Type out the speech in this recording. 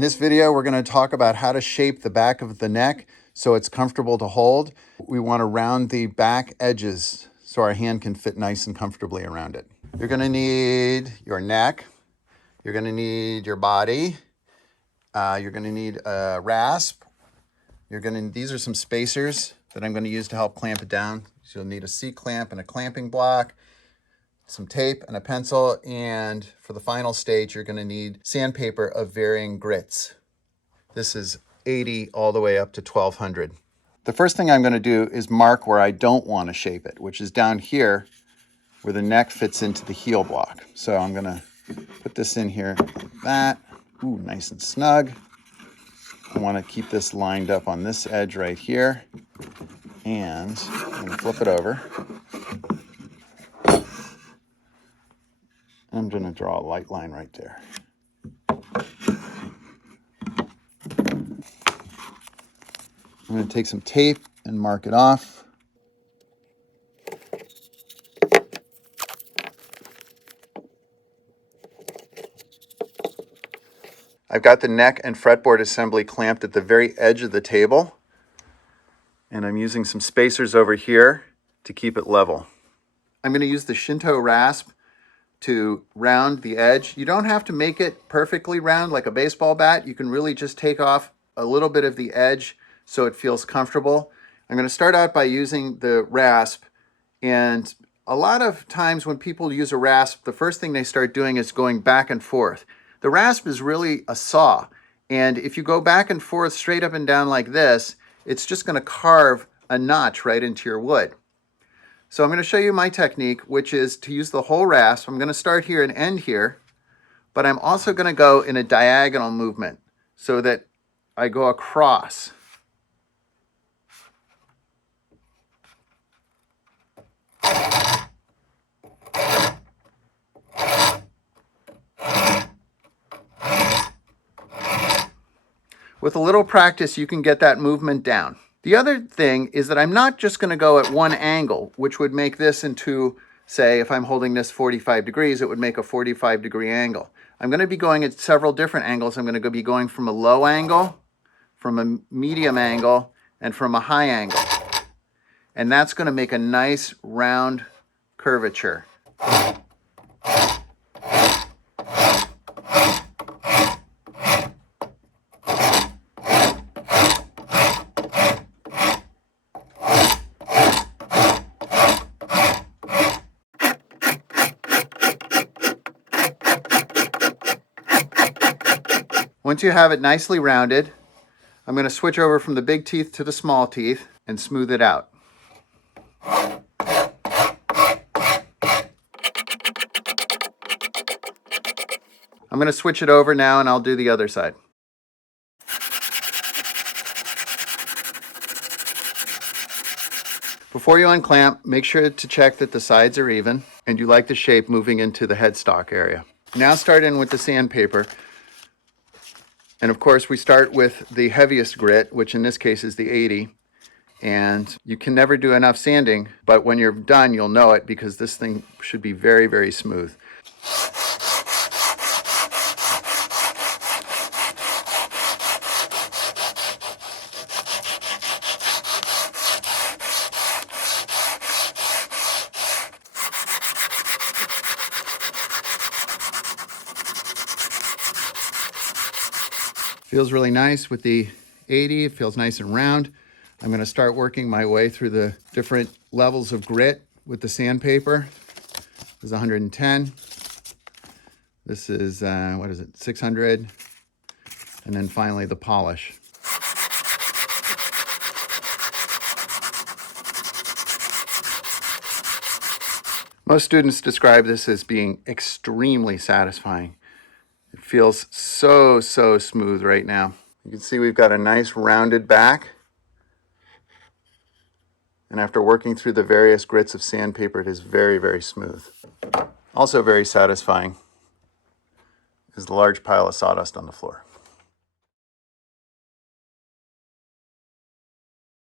In this video, we're going to talk about how to shape the back of the neck so it's comfortable to hold. We want to round the back edges so our hand can fit nice and comfortably around it. You're going to need your neck. You're going to need your body. You're going to need a rasp. These are some spacers that I'm going to use to help clamp it down. So you'll need a C-clamp and a clamping block, some tape and a pencil, and for the final stage, you're going to need sandpaper of varying grits. This is 80 all the way up to 1200. The first thing I'm going to do is mark where I don't want to shape it, which is down here where the neck fits into the heel block. So I'm going to put this in here like that. Ooh, nice and snug. I want to keep this lined up on this edge right here. And I'm going to flip it over. I'm going to draw a light line right there. I'm going to take some tape and mark it off. I've got the neck and fretboard assembly clamped at the very edge of the table, and I'm using some spacers over here to keep it level. I'm going to use the Shinto rasp to round the edge. You don't have to make it perfectly round like a baseball bat. You can really just take off a little bit of the edge so it feels comfortable. I'm going to start out by using the rasp, and a lot of times when people use a rasp, the first thing they start doing is going back and forth. The rasp is really a saw, and if you go back and forth straight up and down like this, it's just going to carve a notch right into your wood. So I'm going to show you my technique, which is to use the whole rasp. I'm going to start here and end here, but I'm also going to go in a diagonal movement so that I go across. With a little practice, you can get that movement down. The other thing is that I'm not just going to go at one angle, which would make this into, say, if I'm holding this 45 degrees, it would make a 45-degree angle. I'm going to be going at several different angles. I'm going to be going from a low angle, from a medium angle, and from a high angle. And that's going to make a nice round curvature. Once you have it nicely rounded, I'm going to switch over from the big teeth to the small teeth and smooth it out. I'm going to switch it over now and I'll do the other side. Before you unclamp, make sure to check that the sides are even and you like the shape moving into the headstock area. Now start in with the sandpaper. And of course, we start with the heaviest grit, which in this case is the 80. And you can never do enough sanding, but when you're done, you'll know it because this thing should be very, very smooth. Feels really nice with the 80. It feels nice and round. I'm going to start working my way through the different levels of grit with the sandpaper. This is 110. This is, 600. And then finally the polish. Most students describe this as being extremely satisfying. It feels so smooth right now. You can see we've got a nice rounded back. And after working through the various grits of sandpaper, it is very, very smooth. Also very satisfying is the large pile of sawdust on the floor.